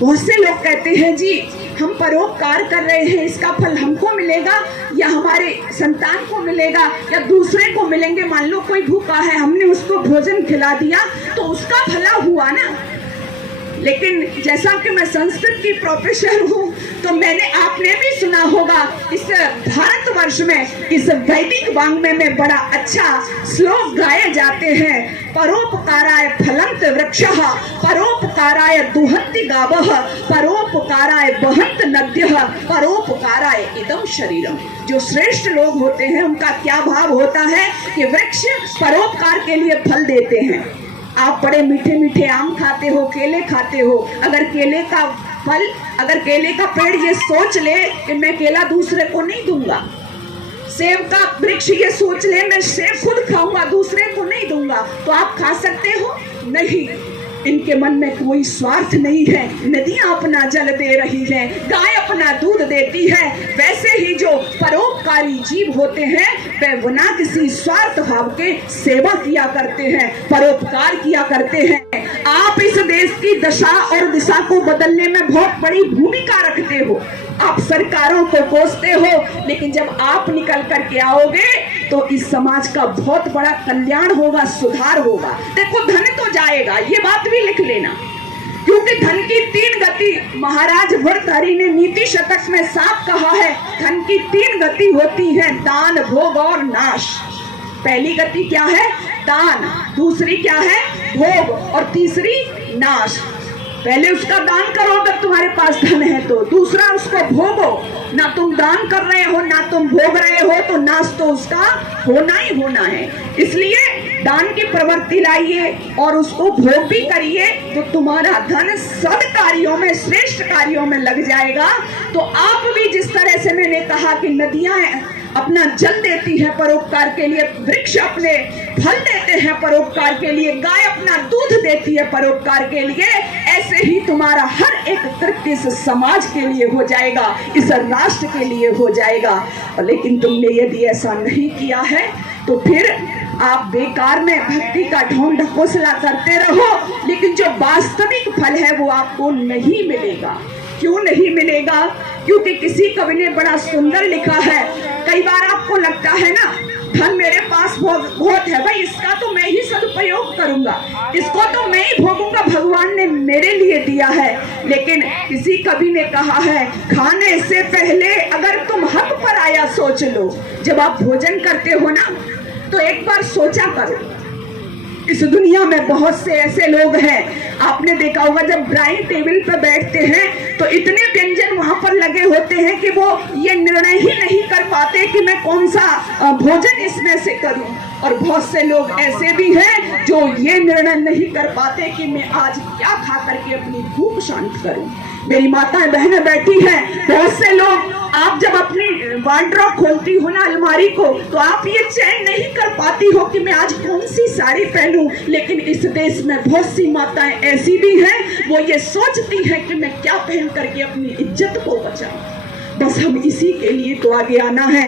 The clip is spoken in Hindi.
बहुत से लोग कहते हैं जी हम परोपकार कर रहे हैं, इसका फल हमको मिलेगा या हमारे संतान को मिलेगा या दूसरे को मिलेंगे। मान लो कोई भूखा है, हमने उसको भोजन खिला दिया तो उसका भला हुआ ना। लेकिन जैसा कि मैं संस्कृत की प्रोफेसर हूँ तो आपने भी सुना होगा इस भारतवर्ष में इस वैदिक वाङ्मय में बड़ा अच्छा श्लोक गाए जाते हैं। परोपकाराय फलंत वृक्षः, परोपकाराय दुहन्ति गावः, परोपकाराय बहन्त नद्यः, परोपकाराय इदं शरीरम। जो श्रेष्ठ लोग होते हैं उनका क्या भाव होता है कि वृक्ष परोपकार के लिए फल देते हैं। आप बड़े मीठे मीठे आम खाते हो, केले खाते हो, अगर केले का पेड़ ये सोच ले कि मैं केला दूसरे को नहीं दूंगा, सेब का वृक्ष ये सोच ले मैं सेब खुद खाऊंगा दूसरे को नहीं दूंगा, तो आप खा सकते हो? नहीं। इनके मन में कोई स्वार्थ नहीं है। नदियां अपना जल दे रही हैं, गाय अपना दूध देती है। वैसे ही जो परोपकारी जीव होते हैं वे बिना किसी स्वार्थ भाव के सेवा किया करते हैं, परोपकार किया करते हैं। आप इस देश की दशा और दिशा को बदलने में बहुत बड़ी भूमिका रखते हो। आप सरकारों को कोसते हो, लेकिन जब आप निकल करके आओगे तो इस समाज का बहुत बड़ा कल्याण होगा, सुधार होगा। देखो धन तो जाएगा, ये बात भी लिख लेना, क्योंकि धन की 3 गति महाराज भर्तृहरि ने नीति शतक में साफ कहा है। धन की 3 गति होती है, दान, भोग और नाश। पहली गति क्या है? दान। दूसरी क्या है? भोग। और तीसरी नाश। पहले उसका दान करो अगर तुम्हारे पास धन है तो, दूसरा उसको भोगो। ना तुम दान कर रहे हो ना तुम भोग रहे हो तो नाश तो उसका होना ही होना है। इसलिए दान की प्रवृत्ति लाइए और उसको भोग भी करिए, तो तुम्हारा धन सद कार्यों में, श्रेष्ठ कार्यों में लग जाएगा। तो आप भी जिस तरह से मैंने कहा कि नदियां अपना जल देती है परोपकार के लिए, वृक्ष अपने फल देते हैं परोपकार के लिए, गाय अपना दूध देती है परोपकार के लिए, ऐसे ही तुम्हारा हर एक कृत्य इस समाज के लिए हो जाएगा, इस राष्ट्र के लिए हो जाएगा। लेकिन तुमने यदि ऐसा नहीं किया है तो फिर आप बेकार में भक्ति का ढोंग ढकोसला करते रहो, लेकिन जो वास्तविक फल है वो आपको नहीं मिलेगा। क्यों नहीं मिलेगा? क्योंकि किसी कवि ने बड़ा सुंदर लिखा है। कई बार आपको लगता है ना धन मेरे पास बहुत है भाई, इसका तो मैं ही सदुपयोग करूंगा, इसको तो मैं ही भोगूंगा, भगवान ने मेरे लिए दिया है। लेकिन किसी कवि ने कहा है, खाने से पहले अगर तुम हक पर आया सोच लो। जब आप भोजन करते हो ना तो एक बार सोचा करो, इस दुनिया में बहुत से ऐसे लोग हैं, आपने देखा होगा जब डाइनिंग टेबल पर बैठते हैं तो इतने व्यंजन वहां पर लगे होते हैं कि वो ये निर्णय ही नहीं कर पाते कि मैं कौन सा भोजन इसमें से करूं। और बहुत से लोग ऐसे भी हैं जो ये निर्णय नहीं कर पाते कि मैं आज क्या खा करके अपनी भूख शांत करूं। मेरी माताएं बहनें बैठी हैं, बहुत से लोग, आप जब अपनी वार्डरोब खोलती हो ना, अलमारी को, तो आप ये चयन नहीं कर पाती हो कि मैं आज कौन सी साड़ी पहनूं। लेकिन इस देश में बहुत सी माताएं ऐसी भी हैं, वो ये सोचती हैं कि मैं क्या पहन करके अपनी इज्जत को बचाऊं। बस हम इसी के लिए तो आगे आना है।